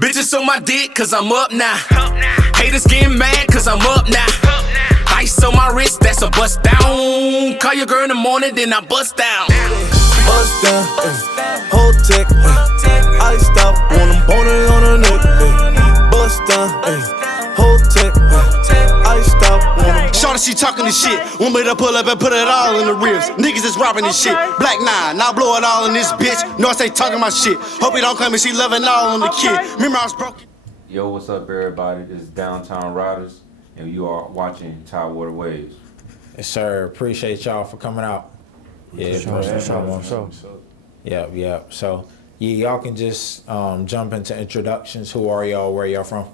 Bitches on my dick, cause I'm up now. Haters getting mad, cause I'm up now. Ice on my wrist, that's a bust down. Call your girl in the morning, then I bust down. Bust down, whole tech, iced out, want them boners on her neck. Bust down, whole tech, iced out, want them. Shorty, she talking this shit. Want me to pull up and put it all in the ribs. Niggas is robbing this shit. Black 9, now blow it all in this bitch. North ain't talking my shit. Hope he don't come and she loving all on the kid. Remember I was broke. Yo, what's up, everybody? This is Downtown Ryderz, and you are watching Tidewater Waves. Yes, sir. Appreciate y'all for coming out. Yeah, Sure. Yep. So, y'all can just jump into introductions. Who are y'all? Where y'all from?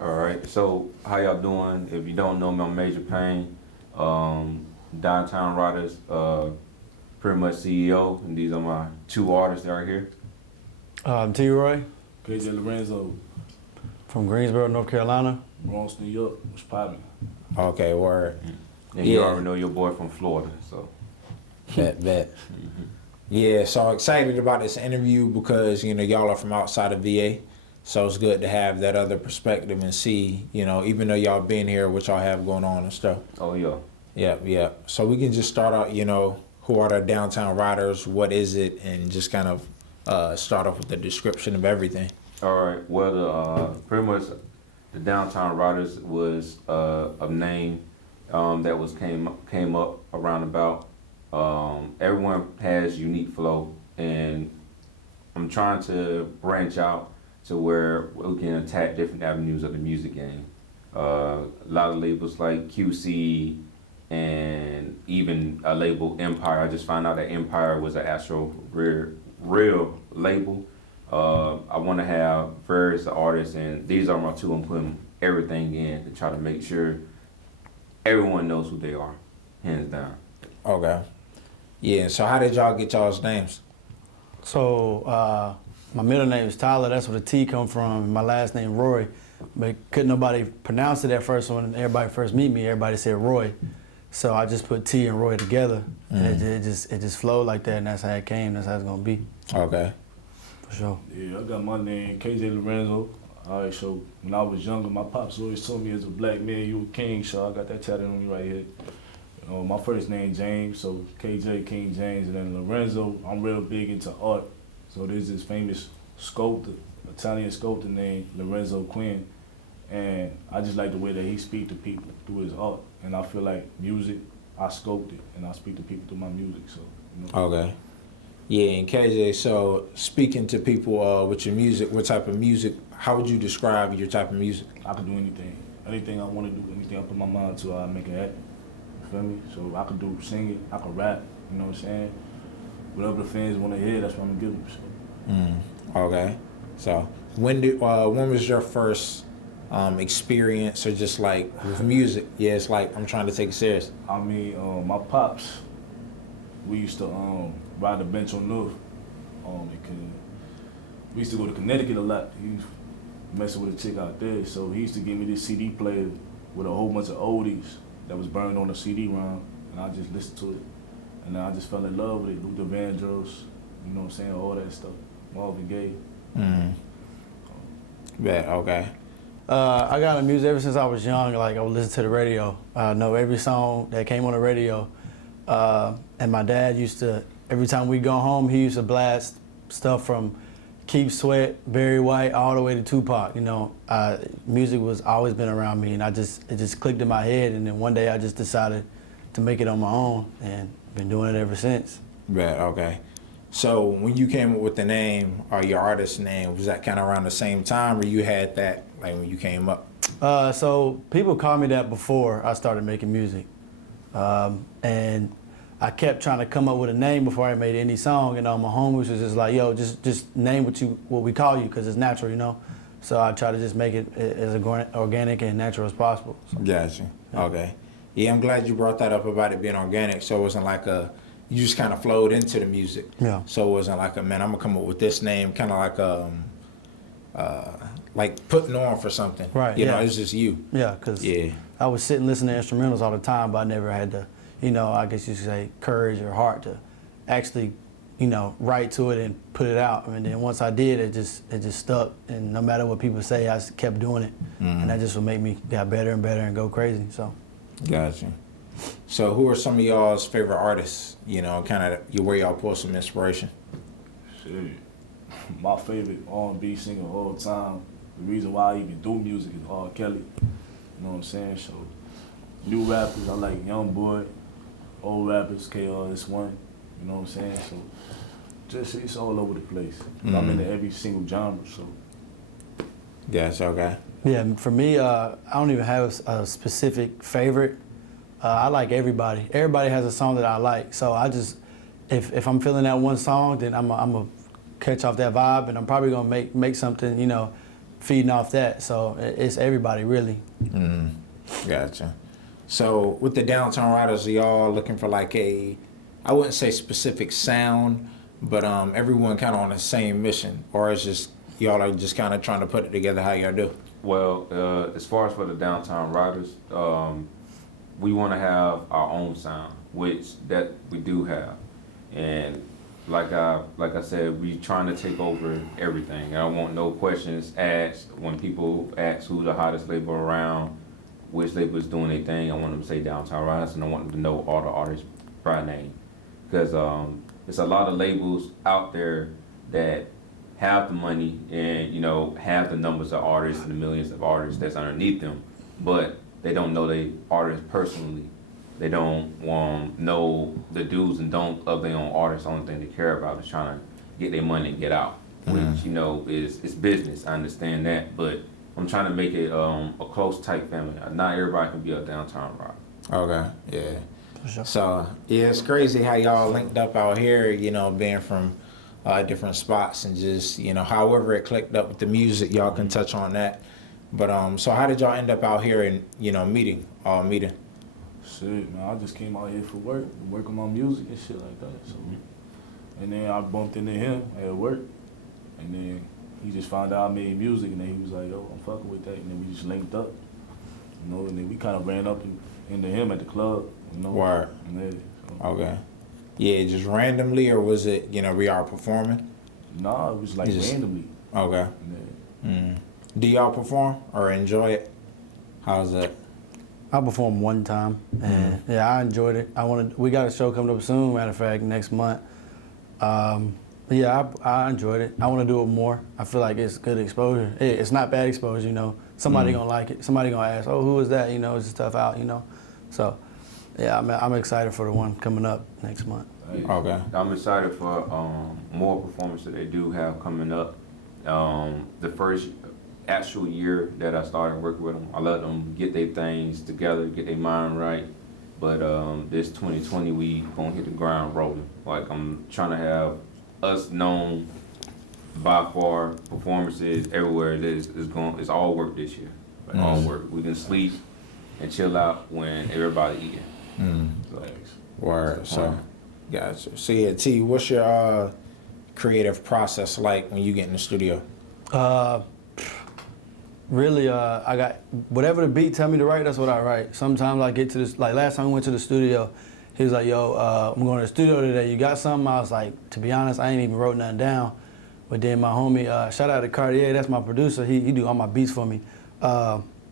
All right, so how y'all doing? If you don't know me, I'm Major Payne, Downtown Ryderz, pretty much CEO, and these are my two artists that are here. T-Roy KJ Lorenzo, from Greensboro, North Carolina. Bronx, New York, was popping. Okay, word. And you already know your boy from Florida, so. Bet. Yeah, so excited about this interview because, y'all are from outside of VA. So it's good to have that other perspective and see, even though y'all been here, what y'all have going on and stuff. Oh, yeah. Yep. So we can just start out, who are the Downtown Ryderz, what is it, and just kind of start off with the description of everything. All right, well, pretty much the Downtown Ryderz was a name that was came up around about. Everyone has unique flow, and I'm trying to branch out to where we can attack different avenues of the music game. A lot of labels like QC and even a label Empire. I just found out that Empire was an actual real label. I want to have various artists, and these are my two. I'm putting everything in to try to make sure everyone knows who they are, hands down. Okay. Yeah, so how did y'all get y'all's names? So my middle name is Tyler. That's where the T come from. My last name Roy, but couldn't nobody pronounce it at first. When everybody first meet me, everybody said Roy. So I just put T and Roy together, and it just flowed like that, and that's how it came. That's how it's gonna be. Okay. For sure. Yeah, I got my name, KJ Lorenzo. All right, so when I was younger, my pops always told me as a black man, you a king, so I got that tattooed on me right here. My first name James, so KJ, King James, and then Lorenzo. I'm real big into art. So there's this famous sculptor, Italian sculptor named Lorenzo Quinn, and I just like the way that he speaks to people through his art. And I feel like music, I sculpt it, and I speak to people through my music. So. Okay. Yeah, and KJ, so speaking to people with your music, what type of music, how would you describe your type of music? I can do anything. Anything I want to do, anything I put my mind to, I make it happen. You feel me? So I can do singing, I can rap, you know what I'm saying? Whatever the fans want to hear, that's what I'm gonna give them. So. Okay. So when was your first experience or just like with music? Yeah, it's like I'm trying to take it serious. I mean, my pops, we used to ride the bench on North. We used to go to Connecticut a lot. He was messing with a chick out there, so he used to give me this CD player with a whole bunch of oldies that was burned on the CD round, and I just listened to it. And then I just fell in love with it. Luther Vandross, you know what I'm saying, all that stuff. Marvin Gaye. Yeah, okay. I got into music ever since I was young. Like I would listen to the radio. I know every song that came on the radio. And my dad used to, every time we go home, he used to blast stuff from Keith Sweat, Barry White, all the way to Tupac. Music was always been around me, and it just clicked in my head. And then one day I just decided to make it on my own, and been doing it ever since. Right, okay. So when you came up with the name or your artist name, was that kind of around the same time or you had that like when you came up? So people called me that before I started making music. And I kept trying to come up with a name before I made any song, and my homies was just like, yo, just name what we call you, because it's natural, So I try to just make it as organic and natural as possible. So. Gotcha. Yeah. Okay. Yeah, I'm glad you brought that up about it being organic, so it wasn't like you just kind of flowed into the music. Yeah. So it wasn't like I'm gonna come up with this name, kind of like putting on for something. Right. It's just you. Yeah, because I would sit and listen to instrumentals all the time, but I never had the, I guess you could say courage or heart to actually you know, write to it and put it out. And then once I did, it just stuck. And no matter what people say, I just kept doing it. And that just would make me get better and better and go crazy. So. Gotcha. So who are some of y'all's favorite artists? You know, kind of where y'all pull some inspiration. Shit, my favorite R&B singer of all time. The reason why I even do music is R. Kelly. You know what I'm saying? So new rappers, I like Young Boy. Old rappers, KRS-One. You know what I'm saying? So just it's all over the place. I'm into every single genre. So. Gotcha. Okay. Yeah, for me, I don't even have a specific favorite. I like everybody. Everybody has a song that I like. So I just, if I'm feeling that one song, then I'm gonna catch off that vibe, and I'm probably gonna make something, you know, feeding off that. So it's everybody really. Gotcha. So with the Downtown Ryderz, are y'all looking for like I wouldn't say specific sound, but everyone kind of on the same mission, or it's just y'all are just kind of trying to put it together how y'all do? Well, as far as for the Downtown Ryderz, we want to have our own sound, which that we do have, and like I said, we trying to take over everything. I don't want no questions asked when people ask who the hottest label around, which label is doing their thing. I want them to say Downtown Ryderz, and I want them to know all the artists by name, because there's a lot of labels out there that have the money and, you know, have the numbers of artists and the millions of artists that's underneath them, but they don't know they artists personally. They don't know the do's and don'ts of their own artists. The only thing they care about is trying to get their money and get out, which, you know, is business. I understand that, but I'm trying to make it a close, tight family. Not everybody can be a Downtown Ryderz. Okay, yeah. Sure. So, yeah, it's crazy how y'all linked up out here, you know, being from different spots and just, you know, however it clicked up with the music, y'all can touch on that. But, so how did y'all end up out here and, you know, meeting? Shit, man, I just came out here for work on my music and shit like that. So, and then I bumped into him at work, and then he just found out I made music, and then he was like, "Yo, I'm fucking with that," and then we just linked up, you know, and then we kind of ran up into him at the club, you know. Word. Yeah, so. Okay. Yeah, just randomly, or was it, you know, we are performing? Nah, it was like randomly. Okay. Yeah. Do y'all perform or enjoy it? How's that? I performed one time, and yeah, I enjoyed it. We got a show coming up soon, matter of fact, next month. Yeah, I enjoyed it. I want to do it more. I feel like it's good exposure. It's not bad exposure, you know. Somebody gonna like it. Somebody gonna ask, "Oh, who is that?" You know, it's stuff out, you know. So, yeah, I'm excited for the one coming up next month. Okay. I'm excited for more performances that they do have coming up. The first actual year that I started working with them, I let them get their things together, get their mind right. But this 2020, we gonna hit the ground rolling. Like, I'm trying to have us known by far, performances everywhere. It's all work this year. Like, all work. We can sleep and chill out when everybody eating. So, Word. So, gotcha. So yeah, T, what's your creative process like when you get in the studio? Really, I got whatever the beat tell me to write, that's what I write. Sometimes I get to this, like last time we went to the studio, he was like, "Yo, I'm going to the studio today. You got something?" I was like, to be honest, I ain't even wrote nothing down. But then my homie, shout out to Cartier, that's my producer. He do all my beats for me.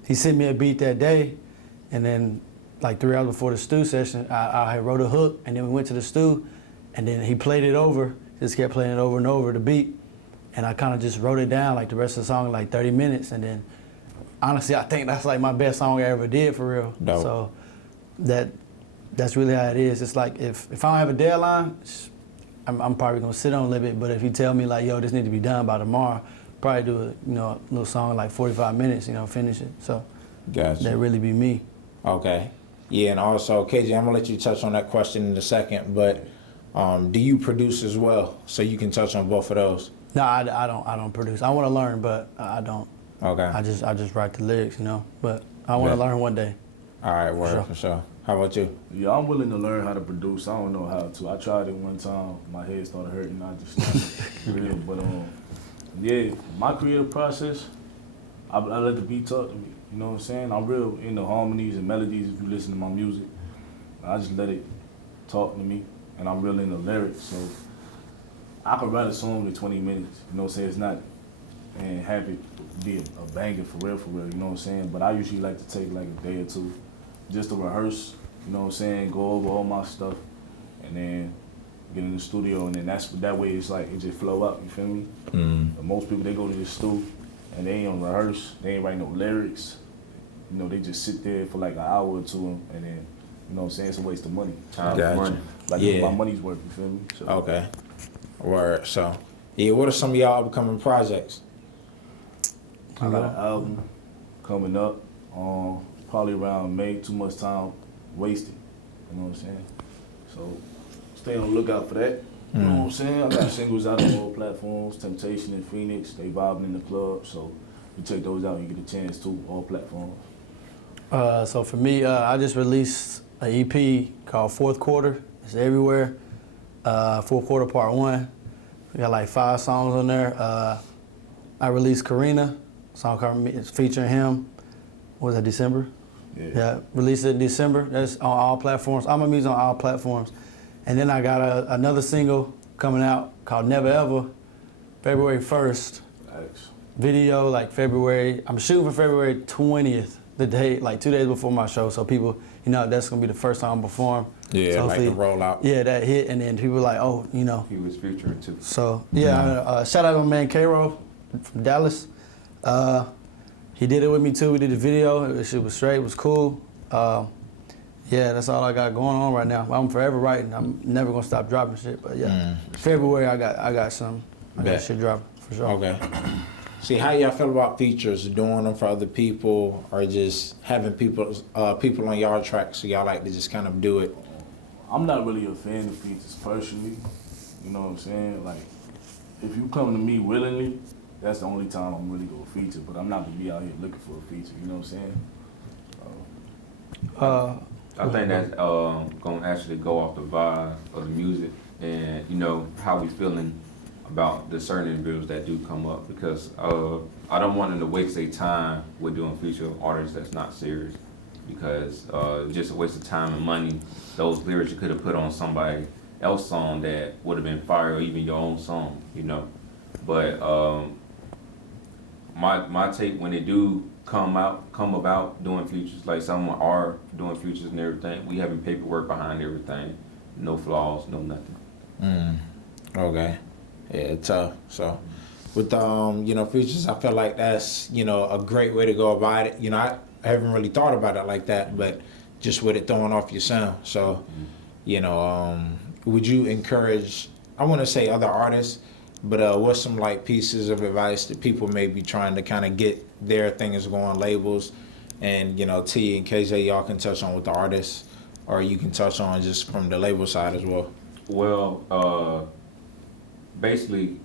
He sent me a beat that day, and then like 3 hours before the stew session, I wrote a hook, and then we went to the stew, and then he played it over, just kept playing it over and over, the beat. And I kind of just wrote it down, like the rest of the song in like 30 minutes. And then, honestly, I think that's like my best song I ever did, for real. Dope. So that's really how it is. It's like if I don't have a deadline, I'm probably gonna sit on a little bit. But if you tell me like, "Yo, this need to be done by tomorrow," probably do a little song like 45 minutes, finish it. So Gotcha. that really be me. Okay. Yeah, and also, KJ, I'm gonna let you touch on that question in a second, but do you produce as well? So you can touch on both of those. No, I don't produce. I want to learn, but I don't. Okay. I just write the lyrics, But I want to learn one day. All right, word, for sure. How about you? Yeah, I'm willing to learn how to produce. I don't know how to. I tried it one time. My head started hurting. I just stopped. Real. But yeah, my creative process, I let the beat talk to me. You know what I'm saying? I'm real into harmonies and melodies. If you listen to my music, I just let it talk to me, and I'm real into lyrics. So I could write a song in 20 minutes, you know what I'm saying? It's not, and have it be a banger for real, you know what I'm saying? But I usually like to take like a day or two just to rehearse, you know what I'm saying? Go over all my stuff and then get in the studio, and then that way it's like it just flow up, you feel me? But most people, they go to the studio and they ain't rehearse, they ain't write no lyrics. You know, they just sit there for like an hour or two and then, you know what I'm saying, it's a waste of money. Time Gotcha. money. Like my money's worth, you feel me? So, Okay. Word. So, yeah, what are some of y'all upcoming projects? I got an album coming up, probably around May. Too much time wasted, you know what I'm saying? So stay on the lookout for that. You know what I'm saying? I got singles out on all platforms, Temptation and Phoenix, they vibing in the club, so you check those out and you get a chance to, all platforms. So for me, I just released an EP called Fourth Quarter. It's everywhere. Fourth Quarter Part 1. We got like 5 songs on there. I released Karina, song called it's featuring him. What was that, December? Yeah, released it in December. That's on all platforms. All my music on all platforms. And then I got another single coming out called Never Ever, February 1st. Thanks. Video like February, I'm shooting for February 20th, the day, like 2 days before my show. So people, you know, that's gonna be the first time I perform. Yeah, so like the rollout. Yeah, that hit, and then people like, oh, you know. He was featuring too. So yeah, shout out to my man K-Ro from Dallas. He did it with me too. We did the video. It shit was straight. It was cool. Yeah, that's all I got going on right now. I'm forever writing. I'm never gonna stop dropping shit. But yeah, February I got some. I got shit dropping for sure. Okay. See, how y'all feel about features, doing them for other people, or just having people on y'all tracks, so y'all like to just kind of do it? I'm not really a fan of features personally, you know what I'm saying? Like, if you come to me willingly, that's the only time I'm really gonna feature, but I'm not gonna be out here looking for a feature, you know what I'm saying? I think that's gonna actually go off the vibe of the music and, you know, how we feeling about the certain individuals that do come up, because I don't want them to waste their time with doing feature artists that's not serious, because just a waste of time and money. Those lyrics you could have put on somebody else's song that would have been fire, or even your own song, you know. But my take, when they do come about doing features, like someone are doing features and everything, we having paperwork behind everything, no flaws, no nothing. Okay. Yeah, tough. So with you know, features, I feel like that's, you know, a great way to go about it. You know, I haven't really thought about it like that, but just with it throwing off your sound. So, you know, would you encourage, I want to say other artists, but what's some like pieces of advice that people may be trying to kind of get their things going, labels, and, you know, T and KJ, y'all can touch on with the artists, or you can touch on just from the label side as well. Well, basically,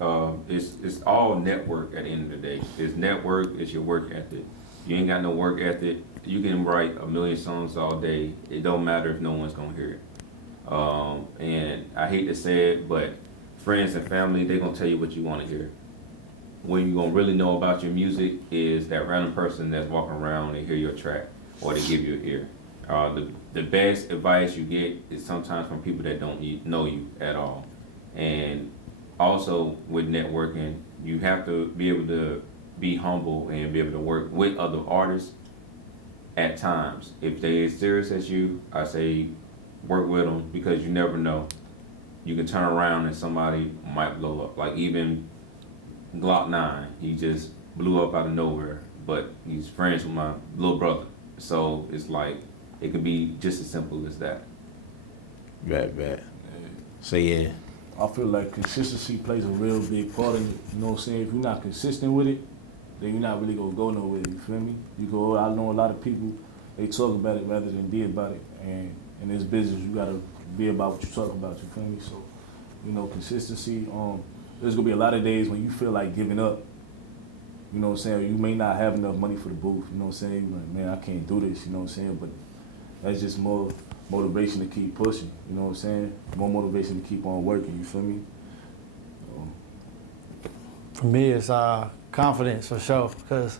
it's all network at the end of the day. It's network, it's your work ethic. You ain't got no work ethic, you can write 1 million songs all day. It don't matter if no one's gonna hear it. And I hate to say it, but friends and family, they gonna tell you what you wanna hear. When you gonna really know about your music is that random person that's walking around and hear your track, or they give you an ear. The best advice you get is sometimes from people that don't know you at all. And also with networking, you have to be able to be humble and be able to work with other artists at times. If they as serious as you, I say work with them, because you never know. You can turn around and somebody might blow up. Like even Glock 9, he just blew up out of nowhere, but he's friends with my little brother. So it's like, it could be just as simple as that. Bet. So yeah. I feel like consistency plays a real big part in it, you know what I'm saying? If you're not consistent with it, then you're not really gonna go nowhere, you feel me? I know a lot of people, they talk about it rather than be about it, and in this business, you gotta be about what you talk about, you feel me? So, you know, consistency, there's gonna be a lot of days when you feel like giving up, you know what I'm saying? You may not have enough money for the booth, you know what I'm saying? You're like, man, I can't do this, you know what I'm saying? But that's just more motivation to keep pushing, you know what I'm saying? More motivation to keep on working, you feel me? For me, it's confidence for sure. Because,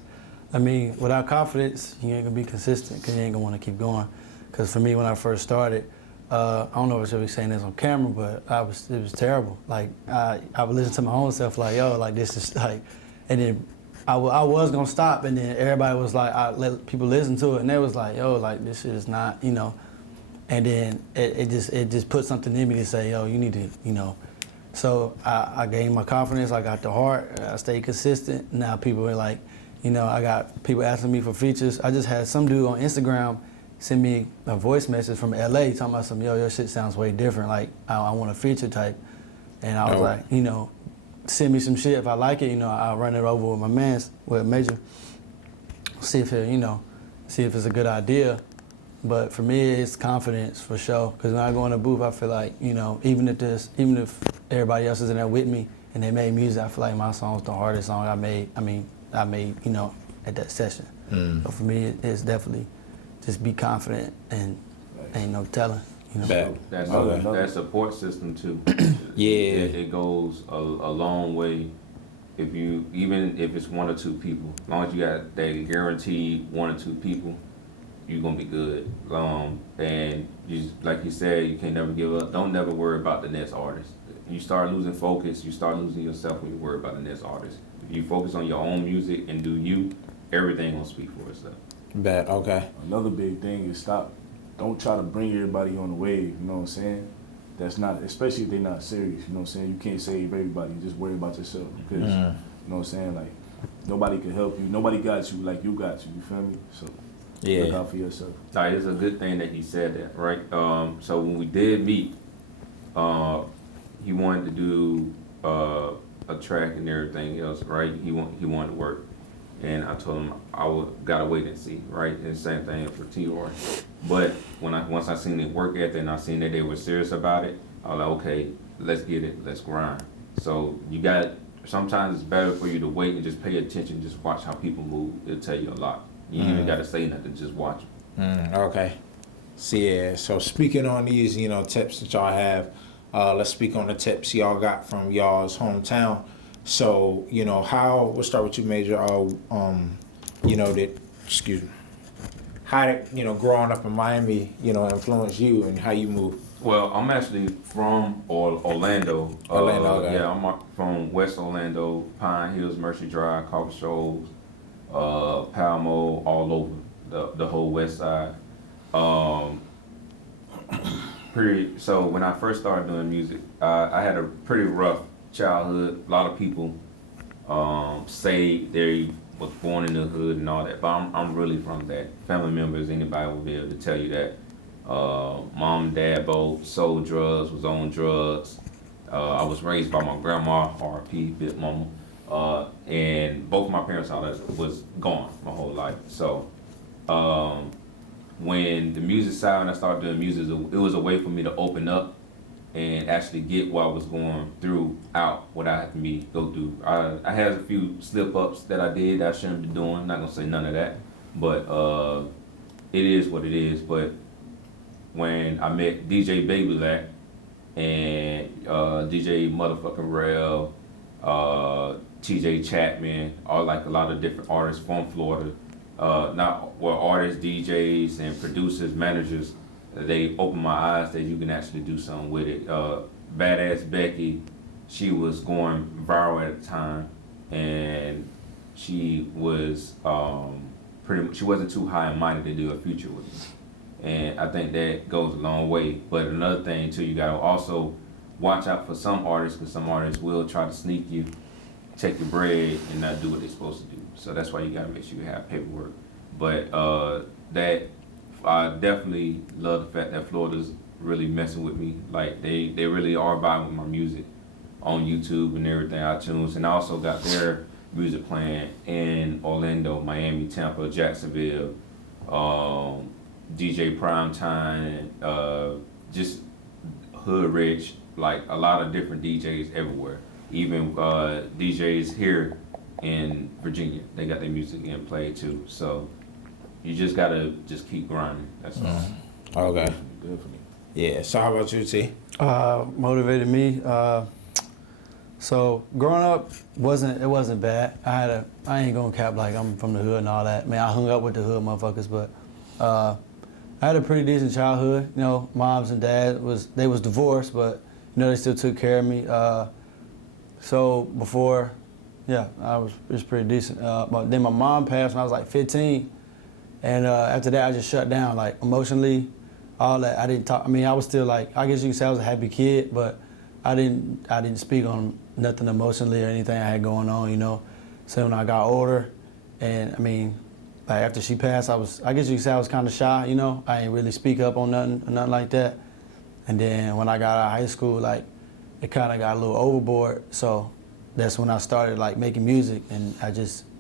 I mean, without confidence, you ain't gonna be consistent, because you ain't gonna wanna keep going. Because for me, when I first started, I don't know if I should be saying this on camera, but it was terrible. Like I would listen to my own self like, yo, like this is like, and then I was gonna stop, and then everybody was like, I let people listen to it, and they was like, yo, like this is not, you know. And then it just put something in me to say, yo, you need to, you know. So I gained my confidence. I got the heart. I stayed consistent. Now people are like, you know, I got people asking me for features. I just had some dude on Instagram send me a voice message from LA talking about some, yo, your shit sounds way different. Like I want a feature type. And I was like, you know, send me some shit. If I like it, you know, I'll run it over with my mans, with Major. See if it, you know, see if it's a good idea. But for me, it's confidence for sure. Because when I go in the booth, I feel like, you know, even if everybody else is in there with me and they made music, I feel like my song's the hardest song I made, you know, at that session. So for me, it's definitely just be confident and ain't no telling, you know. That support system too. It goes a long way. Even if it's 1 or 2 people, as long as you got that guaranteed 1 or 2 people, you're gonna be good. And you, like you said, you can't never give up. Don't never worry about the next artist. You start losing focus, you start losing yourself when you worry about the next artist. If you focus on your own music and do you, everything gonna speak for itself. Bet, okay. Another big thing is don't try to bring everybody on the wave, you know what I'm saying? That's not, especially if they're not serious, you know what I'm saying? You can't save everybody, just worry about yourself because, you know what I'm saying? Like, nobody can help you, nobody got you like you got you feel me? So, look out for yourself. It's a good thing that he said that, right? So when we did meet, he wanted to do a track and everything else, right? He wanted to work. And I told him gotta wait and see, right? And the same thing for T.R. But once I seen it work ethic and I seen that they were serious about it, I was like, okay, let's get it, let's grind. So sometimes it's better for you to wait and just pay attention, just watch how people move. It'll tell you a lot. You ain't even gotta say nothing, just watch them. Okay. So speaking on these, you know, tips that y'all have, let's speak on the tips y'all got from y'all's hometown. So, you know, we'll start with you, Major. You know, how did, you know, growing up in Miami, you know, influence you and how you move? Well, I'm actually from Orlando. Okay. Yeah, I'm from West Orlando, Pine Hills, Mercy Drive, Copper Shoals, Palmo, all over the whole west side. So when I first started doing music, I had a pretty rough childhood. A lot of people say they was born in the hood and all that, but I'm really from that. Family members, anybody will be able to tell you that. Mom and dad both sold drugs, was on drugs. I was raised by my grandma, R.P., Big Mama, and both my parents was gone my whole life. So when the music side, when I started doing music, it was a way for me to open up and actually get what I was going through out, what I had to go through. I had a few slip-ups that I did that I shouldn't be doing. I'm not gonna say none of that, but it is what it is. But when I met DJ Babylak and DJ motherfucking Rel, TJ Chapman, all like a lot of different artists from Florida, artists, DJs, and producers, managers, they opened my eyes that you can actually do something with it. Badass Becky, she was going viral at the time, and she was she wasn't too high and mighty to do a feature with me. And I think that goes a long way. But another thing too, you gotta also watch out for some artists, because some artists will try to sneak you, take your bread, and not do what they're supposed to do. So that's why you gotta make sure you have paperwork. But I definitely love the fact that Florida's really messing with me. Like they really are vibing with my music on YouTube and everything, iTunes. And I also got their music playing in Orlando, Miami, Tampa, Jacksonville, DJ Primetime, just Hood Rich, like a lot of different DJs everywhere. Even DJs here in Virginia, they got their music in play too. So you just gotta keep grinding. That's all. Okay. Definitely. Yeah. So how about you, T? Motivated me. So growing up wasn't bad. I ain't gonna cap like I'm from the hood and all that. Man, I hung up with the hood motherfuckers, but I had a pretty decent childhood. You know, moms and dads was divorced, but you know they still took care of me. So before, yeah, it was pretty decent. But then my mom passed when I was like 15, and after that I just shut down, like emotionally, all that. I didn't talk. I mean, I was still like, I guess you could say I was a happy kid, but I didn't speak on nothing emotionally or anything I had going on. You know, so when I got older, and I mean, like after she passed, I guess you could say I was kind of shy. You know, I didn't really speak up on nothing like that. And then when I got out of high school, like it kind of got a little overboard. So that's when I started like making music, and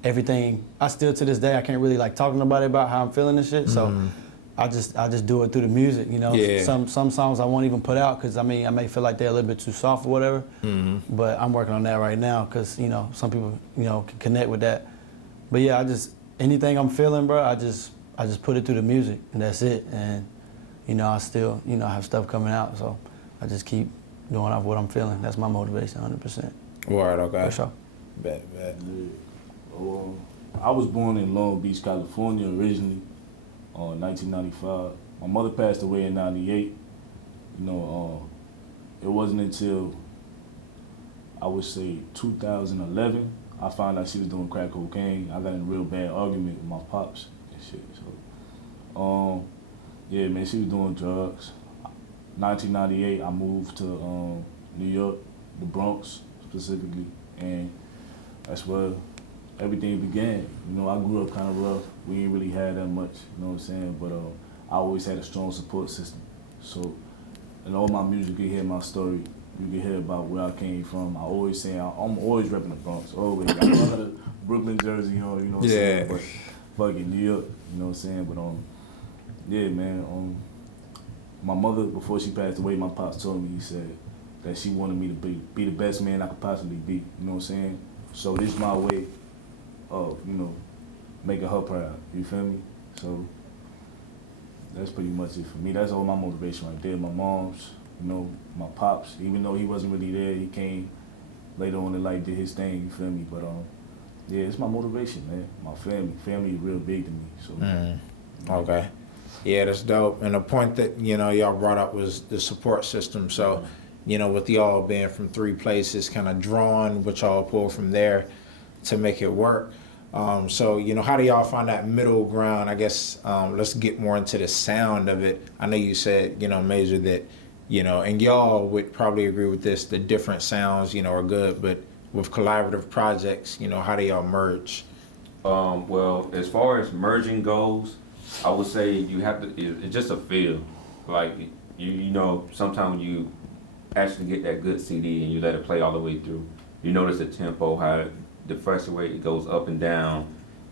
everything. I still to this day I can't really like talk to nobody about how I'm feeling and shit. So I just do it through the music. You know, some songs I won't even put out because I mean I may feel like they're a little bit too soft or whatever. But I'm working on that right now because you know some people can connect with that. But yeah, anything I'm feeling, bro, I just put it through the music, and that's it. And you know, I still have stuff coming out, so I just keep going off what I'm feeling. That's my motivation, 100%. Word, okay. For sure. Bet. Yeah. I was born in Long Beach, California originally, 1995. My mother passed away in '98. You know, it wasn't until I would say 2011 I found out she was doing crack cocaine. I got in a real bad argument with my pops and shit. So, yeah, man, she was doing drugs. 1998, I moved to New York, the Bronx specifically, and that's where everything began. You know, I grew up kind of rough. We ain't really had that much, you know what I'm saying? But I always had a strong support system. So, in all my music, you can hear my story. You can hear about where I came from. I always say I'm always repping the Bronx. Always. I know the Brooklyn, Jersey, you know what I'm saying? But fucking New York, you know what I'm saying? But yeah, man. My mother, before she passed away, my pops told me, he said that she wanted me to be the best man I could possibly be. You know what I'm saying? So this is my way of, making her proud. You feel me? So that's pretty much it for me. That's all my motivation right there. My mom's, my pops, even though he wasn't really there, he came later on in life, did his thing, you feel me? But yeah, it's my motivation, man. My family. Family is real big to me. So Okay. Yeah, that's dope. And the point that, y'all brought up was the support system. So, with y'all being from three places, kind of drawing what y'all pull from there to make it work. So, how do y'all find that middle ground? I guess let's get more into the sound of it. I know you said, Major, that, and y'all would probably agree with this, the different sounds, are good. But with collaborative projects, how do y'all merge? Well, as far as merging goes, I would say you have to, it's just a feel. Like, sometimes when you actually get that good CD and you let it play all the way through, you notice the tempo, how the fluctuate, it goes up and down.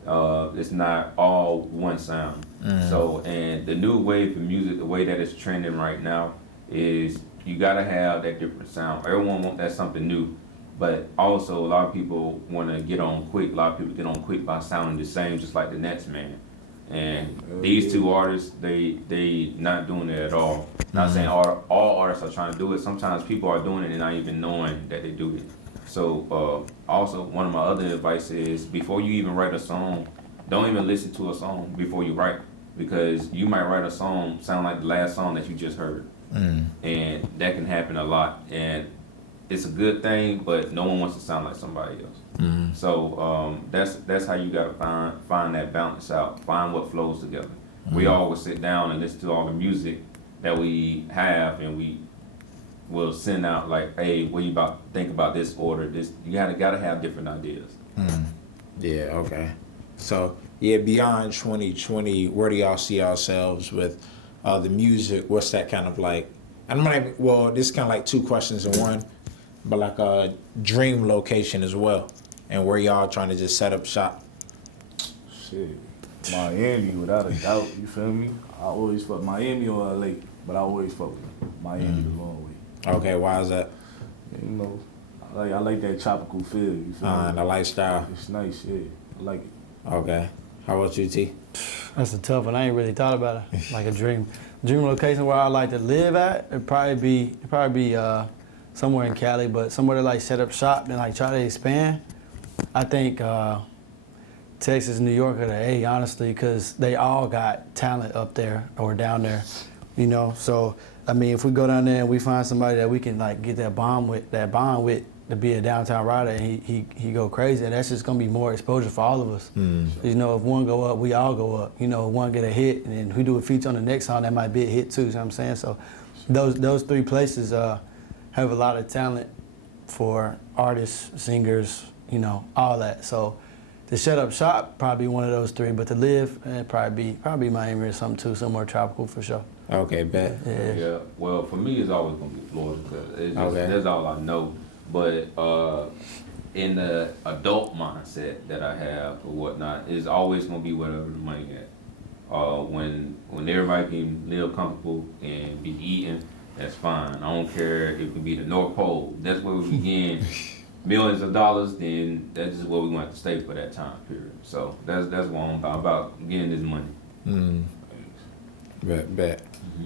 It's not all one sound. So, and the new wave of music, the way that it's trending right now is you gotta have that different sound. Everyone wants that something new, but also a lot of people wanna get on quick. A lot of people get on quick by sounding the same, just like the next man. And these two artists, they not doing it at all. Not saying all artists are trying to do it. Sometimes people are doing it and not even knowing that they do it. So also one of my other advice is before you even write a song, don't even listen to a song before you write, because you might write a song sound like the last song that you just heard, and that can happen a lot. And it's a good thing, but no one wants to sound like somebody else. So that's how you gotta find that balance out. Find what flows together. We always sit down and listen to all the music that we have, and we will send out like, hey, what you think about this order? This you gotta have different ideas. Yeah. Okay. So yeah, beyond 2020, where do y'all see yourselves with the music? What's that kind of like? This is kind of like two questions in one, but like a dream location as well, and where y'all trying to just set up shop. Shit, Miami without a doubt. You feel me? I always fuck Miami or LA, but I always fuck with Miami the long way. Okay, why is that? I like that tropical feel. You feel me? And the lifestyle. It's nice, yeah. I like it. Okay. How about you, T? That's a tough one. I ain't really thought about it. Like a dream location where I like to live at. It'd probably be somewhere in Cali, but somewhere to like set up shop and like try to expand. I think Texas, New York are the A, honestly, because they all got talent up there or down there, you know. So I mean, if we go down there and we find somebody that we can like get that bond with to be a Downtown Rider, and he go crazy, and that's just gonna be more exposure for all of us. You know, if one go up, we all go up. You know, if one get a hit, and then we do a feature on the next song, that might be a hit too. You know what I'm saying? So those three places have a lot of talent for artists, singers, you know, all that. So the Shut Up Shop probably one of those three, but to live, probably Miami or something too, somewhere tropical for sure. Okay, bet. Yeah. Well, for me, it's always gonna be Florida because that's all I know. But in the adult mindset that I have or whatnot, it's always gonna be whatever the money at. When everybody can live comfortable and be eating, that's fine. I don't care if it could be the North Pole. That's where we begin. Millions of dollars, then that's just where we want to stay for that time period. So that's what I'm about getting this money. Bet.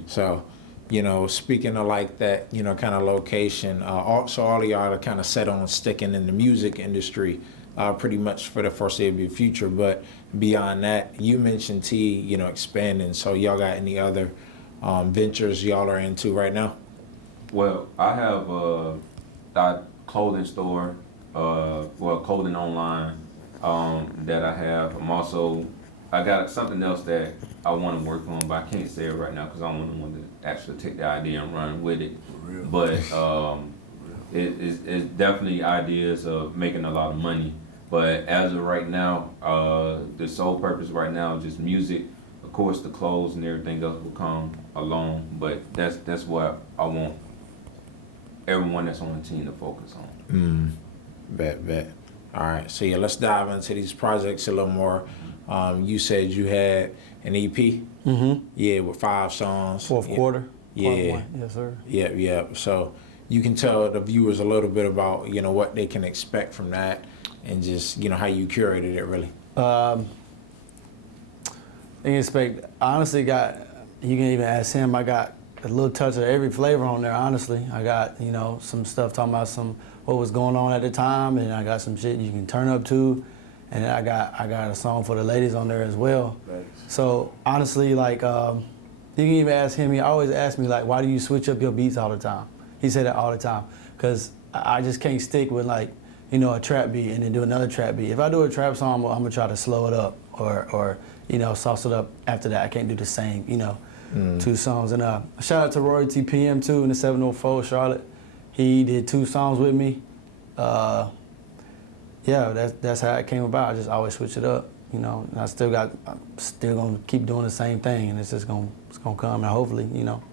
So, you know, speaking of like that, you know, kind of location, so all of y'all are kind of set on sticking in the music industry pretty much for the foreseeable future. But beyond that, you mentioned you know, expanding. So y'all got any other ventures y'all are into right now? Well, I have a clothing store, clothing online that I have. I got something else that I want to work on, but I can't say it right now because I don't want to actually take the idea and run with it. But it's definitely ideas of making a lot of money. But as of right now, the sole purpose right now is just music. Of course, the clothes and everything else will come along, but that's what I want everyone that's on the team to focus on. Bet. All right, so yeah, let's dive into these projects a little more. You said you had an EP? Mm-hmm. Yeah, with 5 songs. Fourth quarter? Yeah. Yes, sir. Yeah. So you can tell the viewers a little bit about, you know, what they can expect from that and just, you know, how you curated it, really. They can expect, honestly, you can even ask him, I got a little touch of every flavor on there, honestly. I got, you know, some stuff talking about what was going on at the time, and I got some shit you can turn up to, and then I got a song for the ladies on there as well. Thanks. So honestly, like, you can even ask him, he always asks me, like, why do you switch up your beats all the time? He said that all the time, because I just can't stick with, like, you know, a trap beat and then do another trap beat. If I do a trap song, I'm gonna try to slow it up or you know, sauce it up after that. I can't do the same, you know, 2 songs. And shout out to Royalty PM too in the 704 Charlotte. He did 2 songs with me. Yeah, that's how it came about. I just always switch it up, you know. And I'm still gonna keep doing the same thing, and it's gonna come, and hopefully, you know,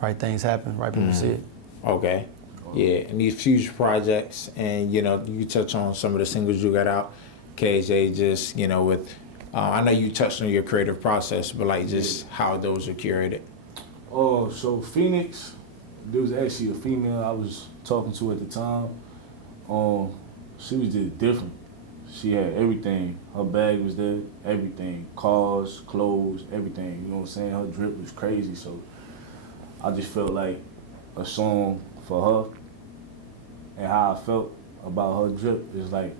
right things happen, right people see it. Okay. Yeah, and these future projects, and you know, you touch on some of the singles you got out, KJ. Just, you know, with I know you touched on your creative process, but like just how those are curated. So Phoenix, there was actually a female I was talking to at the time. She was just different. She had everything. Her bag was there, everything. Cars, clothes, everything. You know what I'm saying? Her drip was crazy. So I just felt like a song for her, and how I felt about her drip is like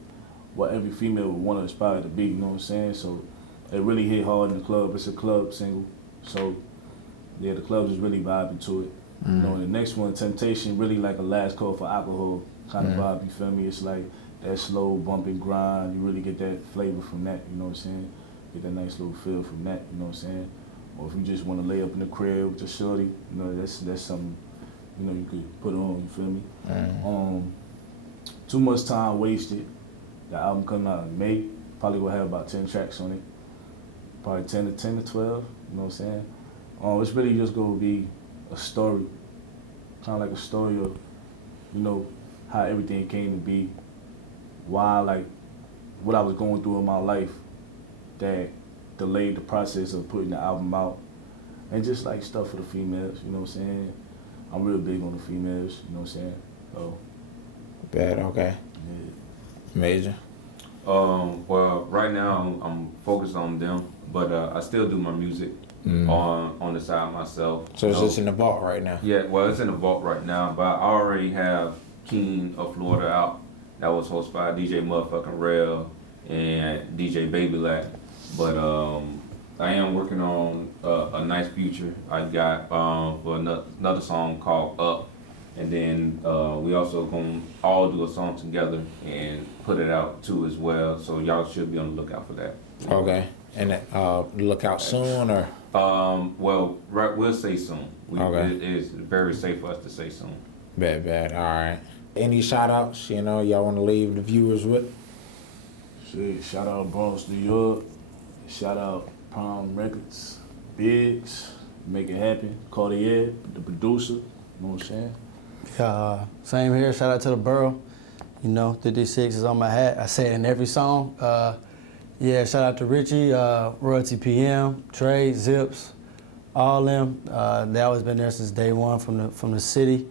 what every female would want to aspire to be, you know what I'm saying? So it really hit hard in the club. It's a club single. So yeah, the club was really vibing to it. You know, and the next one, Temptation, really like a last call for alcohol kind of vibe, you feel me? It's like that slow bumping grind. You really get that flavor from that, you know what I'm saying? Get that nice little feel from that, you know what I'm saying? Or if you just want to lay up in the crib with your shorty, you know, that's something, you know, you could put on, you feel me? Too Much Time Wasted. The album coming out in May. Probably will have about 10 tracks on it. Probably 10 to 12, you know what I'm saying? It's really just gonna be a story. Kind of like a story of, you know, how everything came to be. Why, like, what I was going through in my life that delayed the process of putting the album out. And just like stuff for the females, you know what I'm saying? I'm real big on the females, you know what I'm saying? So. Bad, okay. Yeah. Major. Well, right now I'm focused on them, but I still do my music on the side myself. So it's just in the vault right now? Yeah, well, it's in the vault right now, but I already have King of Florida out. That was hosted by DJ Motherfucking Rail and DJ Baby Lack. But I am working on a nice future. I got for another song called Up, and then we also gonna all do a song together and put it out too as well. So y'all should be on the lookout for that. Okay. And look out soon or? Well, right, we'll say soon. Okay. It is very safe for us to say soon. Bad. All right. Any shout outs, y'all want to leave the viewers with? Shit, shout out Bronx, New York. Shout out Palm Records, Biggs, Make It Happen, Cartier, the producer, you know what I'm saying? Same here. Shout out to the borough. 56 is on my hat. I say it in every song. Shout out to Richie, Royalty PM, Trey, Zips, all them. They always been there since day one from the city.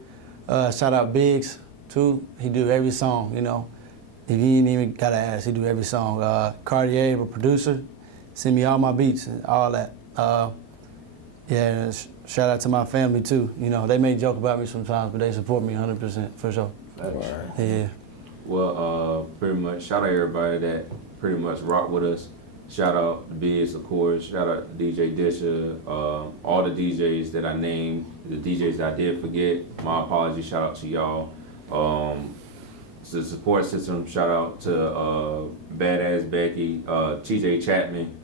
Shout out Biggs too. He do every song. If you ain't even gotta ask, he do every song. Cartier, a producer, send me all my beats and all that. And shout out to my family too. They may joke about me sometimes, but they support me 100% for sure. Yeah. Well, pretty much shout out everybody that pretty much rock with us. Shout out to Biz, of course. Shout out to DJ Disha, all the DJs that I named, the DJs that I did forget. My apologies. Shout out to y'all. The support system. Shout out to Badass Becky, TJ Chapman.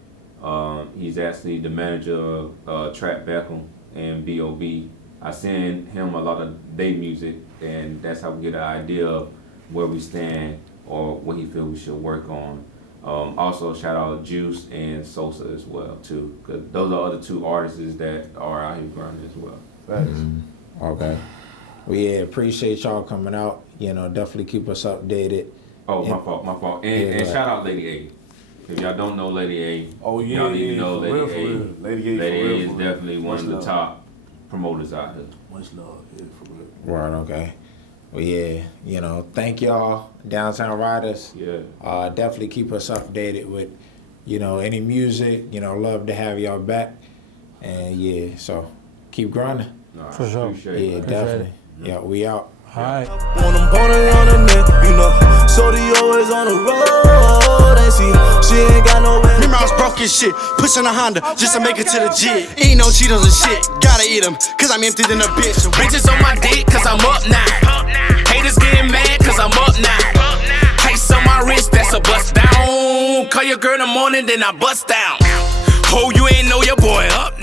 He's actually the manager of Trap Beckham and B.O.B. I send him a lot of their music, and that's how we get an idea of where we stand or what he feels we should work on. Also, shout out Juice and Sosa as well, too, because those are other two artists that are out here grinding as well. Okay. Well, yeah, appreciate y'all coming out. Definitely keep us updated. Oh, my fault. And shout out Lady A. If y'all don't know Lady A, y'all need to know Lady A. Lady A is definitely one of the top promoters out here. Much love, for real. Word, okay. Well, yeah, thank y'all, Downtown Ryderz. Yeah. Definitely keep us updated with, any music. Love to have y'all back. And yeah, so keep grinding. Right, for sure. Yeah, definitely. Yeah, we out. All right. Want them boning on the net, Shorty always on the road, and she ain't got no way. Remember I was broke as shit, pushing a Honda just to make it to the jit. Ain't no Cheetos and shit, gotta eat them, cause I'm empty than a bitch. Bitches on my dick, cause I'm up now. Haters getting mad, cause I'm up now. Ice on my wrist, that's a bust down. Call your girl in the morning, then I bust down. Ho, you ain't know your boy up